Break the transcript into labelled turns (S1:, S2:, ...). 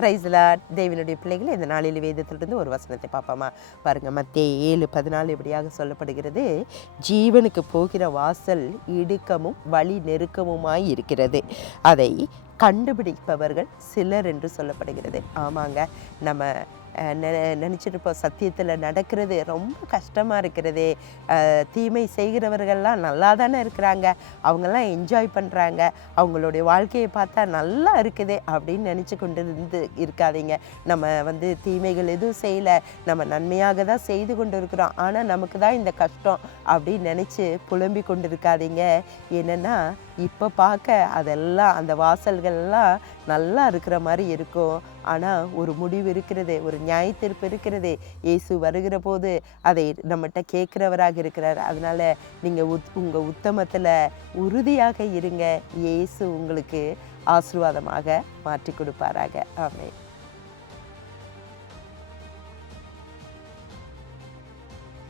S1: பிரைஸ்லா தேவனுடைய பிள்ளைகள் இந்த நாளில் வேதத்திலிருந்து ஒரு வசனத்தை பார்ப்போமா? பாருங்க மத்திய ஏழு பதினாலு இப்படியாக சொல்லப்படுகிறது. ஜீவனுக்கு போகிற வாசல் இடுக்கமும் வழி நெருக்கமுமாய் இருக்கிறது. அதை கண்டுபிடிப்பவர்கள் சிலர் என்று சொல்லப்படுகிறது. ஆமாங்க நம்ம நினச்சிட்டு இருப்போம் சத்தியத்தில் நடக்கிறது ரொம்ப கஷ்டமாக இருக்கிறதே. தீமை செய்கிறவர்கள்லாம் நல்லா தானே இருக்கிறாங்க. அவங்கெல்லாம் என்ஜாய் பண்ணுறாங்க அவங்களுடைய வாழ்க்கையை பார்த்தா நல்லா இருக்குது அப்படின்னு நினச்சி கொண்டு இருந்து இருக்காதீங்க. நம்ம வந்து தீமைகள் எதுவும் செய்யலை. நம்ம நன்மையாக தான் செய்து கொண்டு இருக்கிறோம் ஆனால் நமக்கு தான் இந்த கஷ்டம் அப்படின்னு நினச்சி புலம்பி கொண்டு இருக்காதீங்க என்னென்னா இப்போ பார்க்க அதெல்லாம் அந்த வாசல்கள்லாம் நல்லா இருக்கிற மாதிரி இருக்கும். ஆனால் ஒரு முடிவு இருக்கிறது ஒரு நியாயத்தீர்ப்பு இருக்கிறது இயேசு வருகிற போது அதை நம்மகிட்ட கேட்குறவராக இருக்கிறார். அதனால் நீங்கள் உத் உங்கள் உத்தமத்தில் உறுதியாக இருங்க. இயேசு உங்களுக்கு ஆசீர்வாதமாக மாற்றி கொடுப்பாராக. ஆமே